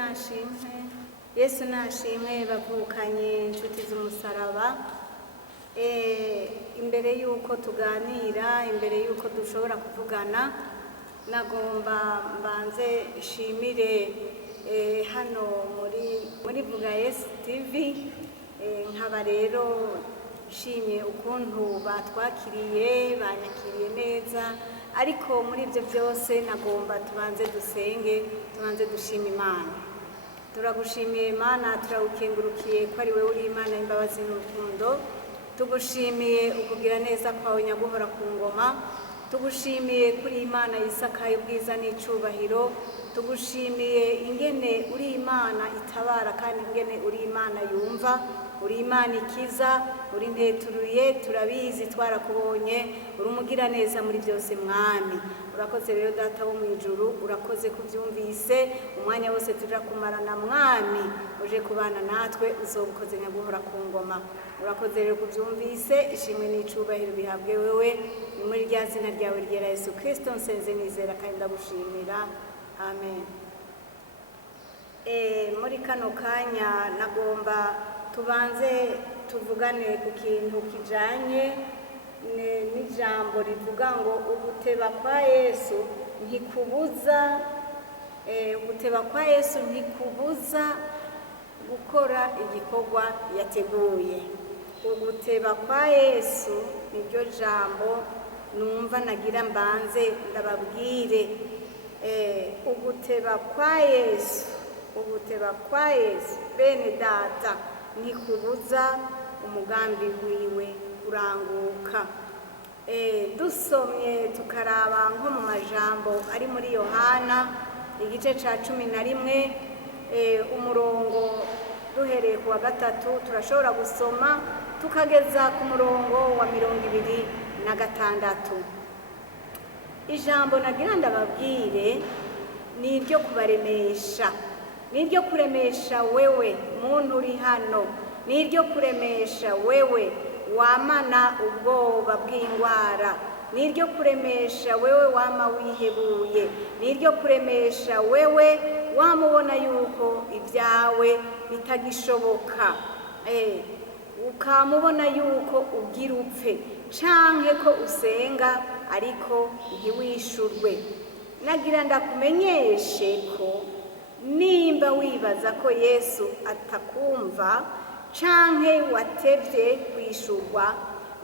nashimwe, Yesu nashimwe bavukanye inshuti z'umusaraba. Imbere yuko tuganira, imbere yuko dushobora kuvugana, nagomba mbanze shimire hano muri Vuga Yesu TV. Nkaba rero shimye ukuntu batwakiriye, banyakiriye neza, ariko muri ibyo byose nagomba tubanze dusenge, tubanze dushima Imana. Turagushimiye Imana, turagukengurukiye ko ari wewe uri Imana y'imbabazi n'urukundo. Tugushimiye ukugira neza kwawe nyaguhora ku ngoma. Tugushimiye kuri Imana yisakaye ubwiza n'icubahiro. Tugushimiye ingene uri Imana itabara kandi ingene uri Imana yumva, uri Imana ikiza, uri nteturuye, turabizi twarakubonye, uri umugira neza muri byose mwami. Urakoze rero data wo mwijuru, urakoze kubyumvise, umwanya wose tuja kumarana mwami, uje kubana natwe, uzobukoze nyaguhora ku ngoma. Urakoze rero kubyumvise, ishimwe n'icubahiro bihabwe wewe, ni muri rya zina ryawe ryera Yesu Kristo nsenze nizera kandi ndagushimira. Amen. Muri kano kanya nagomba tubanze tuvugane ku kintu kijanye n'ijambo rivuga ngo uguteba kwa Yesu ntikubuza gukora igikorwa yateguye. Uguteba kwa Yesu niryo jambo numva nagira mbanze ndababwire. Uguteba kwa Yesu bene data ntikubuza umugambi wiwe kuranguka. Dusomye tukaraba nko mu majambo ari muri Yohana igice ca 11 umurongo duhereye ku wa 3 turashobora gusoma tukageza ku murongo wa 26. Ijambo nagira ndababwire ni iryo kubaremesha, ni iryo kuremesha wewe muntu uri hano, ni iryo kuremesha wewe wamana ubwoba bw'indwara, ni iryo kuremesha wewe wama wihebuye, ni iryo kuremesha wewe wamubona yuko ibyawe bitagishoboka, ukamubona yuko ugira upfe canke ko usenga ariko ntiwishurwe. Nagira ndakumenyeshe ko nimba wibaza ko Yesu atakumva canke watevye kwishurwa,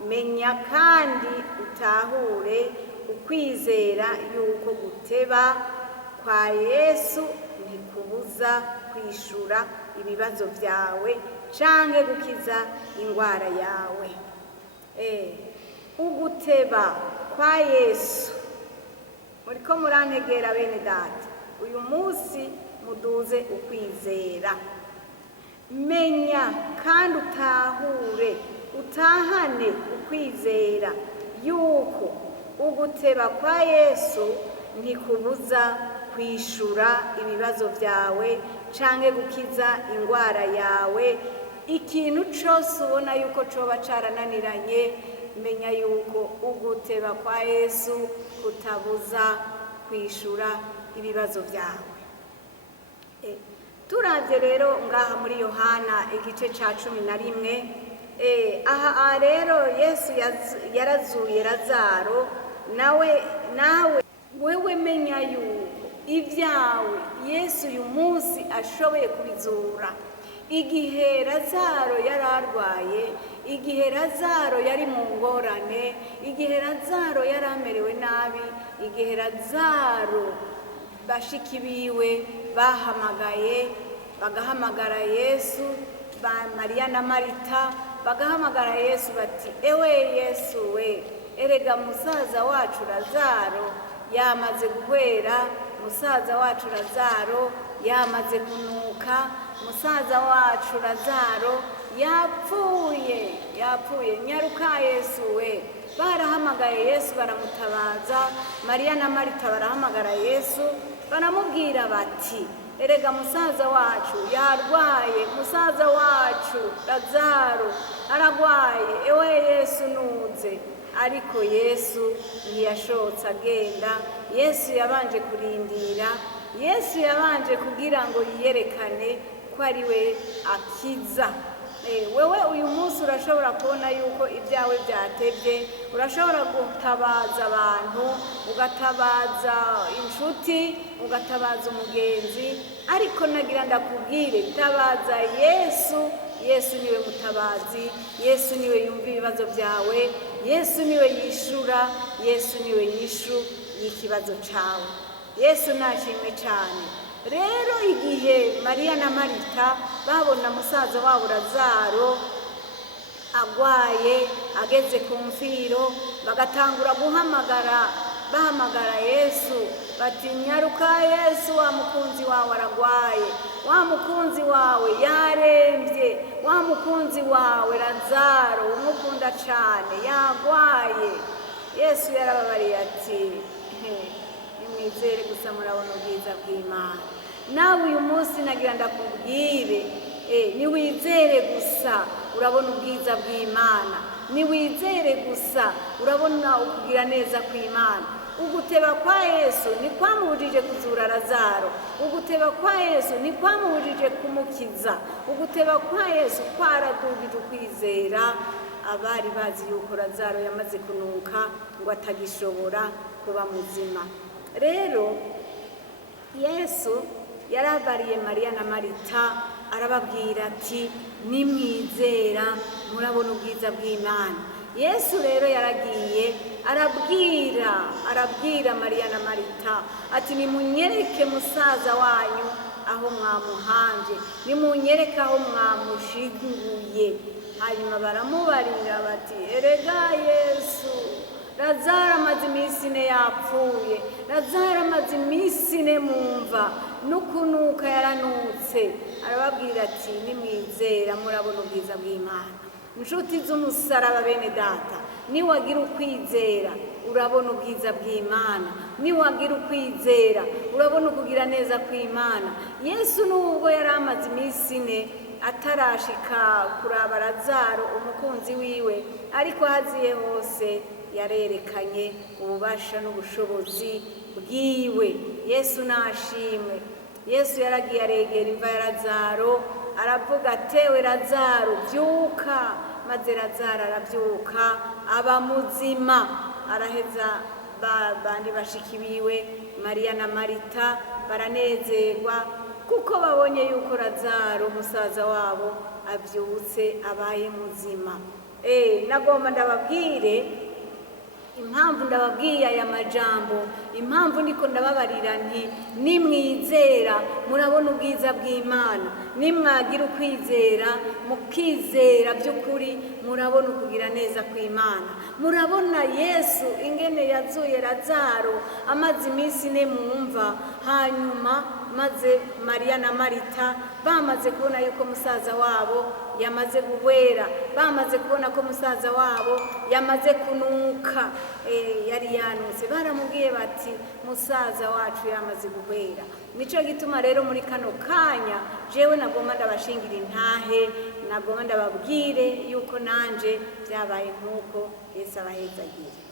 menya kandi utahure ukwizera yuko guteba kwa Yesu ntikubuza kwishura ibibazo vyawe canke gukiza indwara yawe. Uguteba kwa Yesu, muriko murantegera bene data, uyu munsi muduze ukwizera. Menya kandi utahane ukwizera yuko uguteba kwa Yesu ntikubuza kwishura ibibazo vyawe canke gukiza indwara yawe. Ikintu cose ubona yuko coba carananiranye, menya yuko uguteba kwa Yesu kutabuza kwishura ibibazo vyawe. Turavye rero ngaha muri Yohana igice ca 11, aha rero Yesu yarazuye Lazaro, nawe wewe menya yuko ibyawe Yesu uyu munsi ashoboye kubizura. Igihe Lazaro yararwaye, igihe Lazaro yari mu ngorane, igihe Lazaro yaramerewe nabi, igihe Lazaro bashiki biwe bagahamagara Yesu, ba Mariya na Marita bagahamagara Yesu bati, ewe Yesu we, erega musaza wacu Lazaro yamaze guhwera, musaza wacu Lazaro yamaze kunuka, musaza wacu Lazaro yapfuye, nyaruka Yesu we. Barahamagaye Yesu baramutabaza, Mariya na Marita barahamagara Yesu baramubwira bati, erega musaza wacu yarwaye, musaza wacu Lazaro aragwaye, ewe Yesu nuze. Ariko Yesu ntiyashotse agenda. Yesu yabanje kurindira Yesu yabanje kugira ngo yiyerekane ko ari we akiza. Wewe uyu munsi urashobora kubona yuko ibyawe byatebye, urashobora gutabaza abantu, ugatabaza inshuti, ugatabaza umugenzi, ariko nagira ndakubwire, tabaza Yesu. Yesu niwe mutabazi, Yesu niwe yumva ibibazo byawe, Yesu niwe yishura, Yesu niwe yishu y'ikibazo cyawe. Yesu nashimwe cyane. Rero igihe Mariya na Marita babona musaza wabo Lazaro agwaye ageze ku mfiro, bagatangura bahamagara Yesu bati, nyaruka Yesu, wa mukunzi wawe aragwaye, wa mukunzi wawe yarembye, wa mukunzi wawe Lazaro umukunda cyane yagwaye. Yesu yarababariye ati, nimwizere gusa murabona ubwiza bw'Imana. Nawe uyu munsi nagira ndakubwire, niwizere gusa urabona ubwiza bw'Imana, niwizere gusa urabona ukugira neza kw'Imana. Uguteba kwa Yesu ni kwamubujije kuzura Lazaro, uguteba kwa Yesu ni kwamubujije kumukiza, uguteba kwa Yesu kwaradugije ukwizera abari bazi yuko Lazaro yamaze kunuka ngo atagishobora kuba muzima. Rero Yesu yarabariye Mariya na Marita, arababwira ati, nimwizera murabona ubwiza bw'Imana. Yesu rero yaragiye arabwira Mariya na Marita ati, nimunyereke musaza wanyu aho mwamuhanje, nimunyereke aho mwamushinguye. Hanyuma baramubarira bati, erega Yesu, Lazaro amaze iminsi ine yapfuye, Lazaro amaze iminsi ine mumva, nukunuka yaranutse. Arababwira ati, nimwizera murabona ubwiza bw'Imana. Inshuti z'umusaraba bene data, niwagira ukwizera urabona ubwiza bw'Imana, niwagira ukwizera urabona ukugira neza kw'Imana. Yesu nubwo yari amaze iminsi ine atarashika kuraba Lazaro umukunzi wiwe, ariko haziye hose yarerekanye ububasha n'ubushobozi bwiwe. Yesu nashimwe. Yesu yaragiye aregera imva ya Lazaro, aravuga atewe Lazaro byuka, maze Lazaro arabyuka aba muzima. Araheza bandi bashiki biwe Mariya na Marita baranezerwa kuko babonye yuko Lazaro musaza wabo abyutse abaye muzima. Nagomba ndababwire impamvu ndababwiye aya majambo, impamvu ndiko ndababarira nti, nimwizera murabona ubwiza bw'Imana, nimwagira ukwizera mukizera by'ukuri murabona ukugira neza kw'Imana. Murabona Yesu ingene yazuye Lazaro amaze iminsi ine mumva, hanyuma maze Mariya na Marita bamaze kubona yuko musaza wabo yamaze guhwera, bamaze kubona ko musaza wabo yamaze kunuka, yari yanutse, baramubwiye bati, musaza wacu yamaze guhwera. Nico gituma rero muri kano kanya jewe nagomba ndabashingira intahe, nagomba ndababwire yuko nanje byabaye nk'uko Yesu abahezagire.